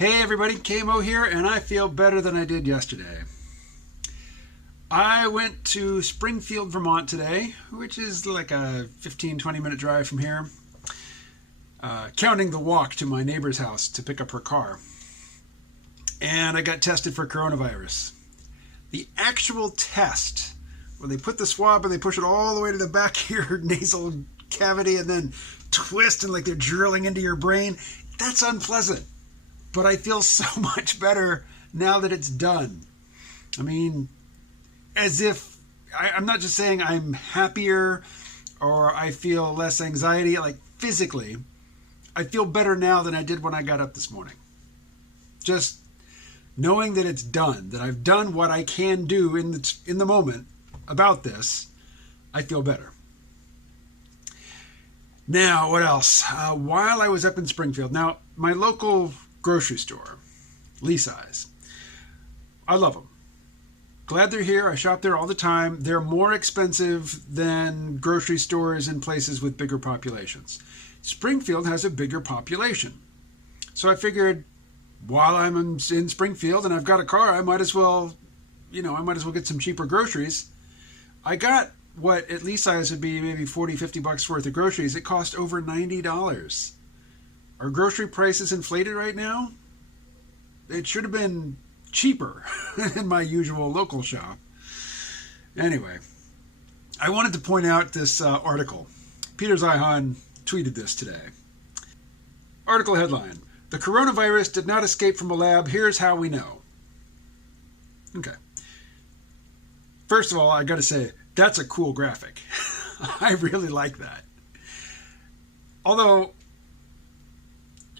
Hey everybody, KMO here, and I feel better than I did yesterday. I went to Springfield, Vermont today, which is like a 15-20 minute drive from here, counting the walk to my neighbor's house to pick up her car. And I got tested for coronavirus. The actual test, where they put the swab and they push it all the way to the back of your nasal cavity and then twist and like they're drilling into your brain, that's unpleasant. But I feel so much better now that it's done. I mean, as if, I'm not just saying I'm happier or I feel less anxiety, like physically, I feel better now than I did when I got up this morning. Just knowing that it's done, that I've done what I can do in the moment about this, I feel better. Now, what else? While I was up in Springfield, now my local grocery store, Leasey's, I love them. Glad they're here. I shop there all the time. They're more expensive than grocery stores in places with bigger populations. Springfield has a bigger population. So I figured while I'm in Springfield and I've got a car, I might as well get some cheaper groceries. I got what at Leasey's would be maybe $40-50 worth of groceries. It cost over $90. Are grocery prices inflated right now? It should have been cheaper than my usual local shop. Anyway, I wanted to point out this article. Peter Zeihan tweeted this today. Article headline: "The coronavirus did not escape from a lab. Here's how we know." Okay. First of all, I got to say, that's a cool graphic. I really like that. Although,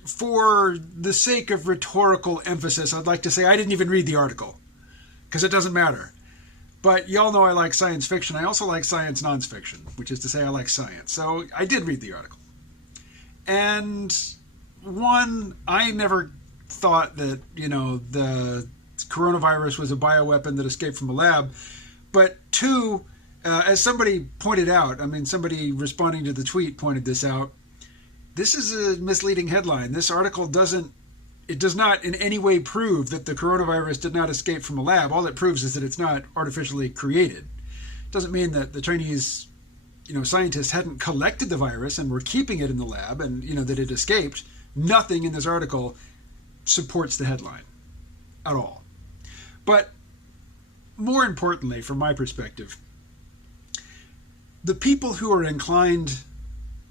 for the sake of rhetorical emphasis, I'd like to say I didn't even read the article, because it doesn't matter. But y'all know I like science fiction. I also like science nonfiction, which is to say I like science. So I did read the article. And one, I never thought that, the coronavirus was a bioweapon that escaped from a lab. But two, as somebody pointed out, somebody responding to the tweet pointed this out, this is a misleading headline. This article does not in any way prove that the coronavirus did not escape from a lab. All it proves is that it's not artificially created. It doesn't mean that the Chinese, scientists hadn't collected the virus and were keeping it in the lab and, that it escaped. Nothing in this article supports the headline at all. But more importantly, from my perspective, the people who are inclined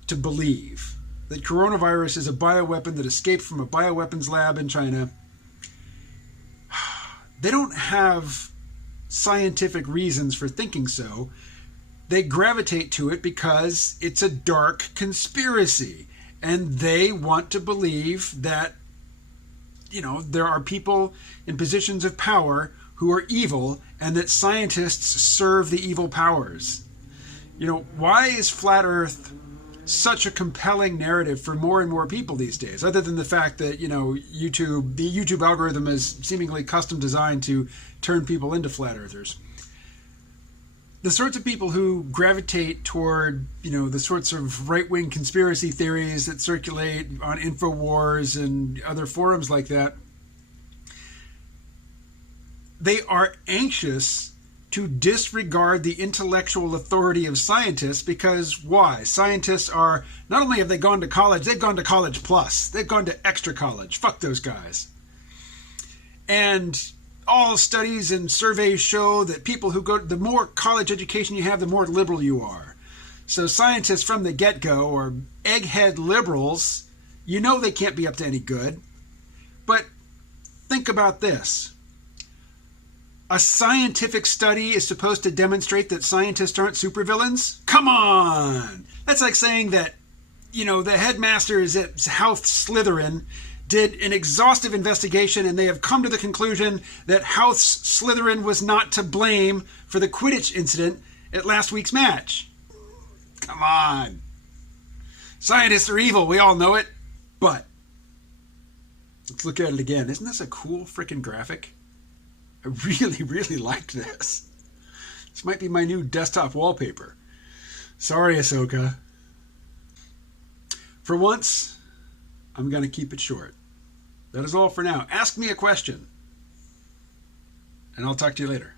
to believe that coronavirus is a bioweapon that escaped from a bioweapons lab in China, they don't have scientific reasons for thinking so. They gravitate to it because it's a dark conspiracy, and they want to believe that, there are people in positions of power who are evil and that scientists serve the evil powers. Why is Flat Earth such a compelling narrative for more and more people these days, other than the fact that, the YouTube algorithm is seemingly custom designed to turn people into flat earthers? The sorts of people who gravitate toward, the sorts of right-wing conspiracy theories that circulate on InfoWars and other forums like that, they are anxious to disregard the intellectual authority of scientists because why? Scientists are, not only have they gone to college, they've gone to college plus. They've gone to extra college. Fuck those guys. And all studies and surveys show that people who the more college education you have, the more liberal you are. So scientists from the get-go are egghead liberals. They can't be up to any good. But think about this. A scientific study is supposed to demonstrate that scientists aren't supervillains? Come on! That's like saying that, the headmasters at House Slytherin did an exhaustive investigation and they have come to the conclusion that House Slytherin was not to blame for the Quidditch incident at last week's match. Come on. Scientists are evil, we all know it. But let's look at it again. Isn't this a cool freaking graphic? I really, really like this. This might be my new desktop wallpaper. Sorry, Ahsoka. For once, I'm going to keep it short. That is all for now. Ask me a question, and I'll talk to you later.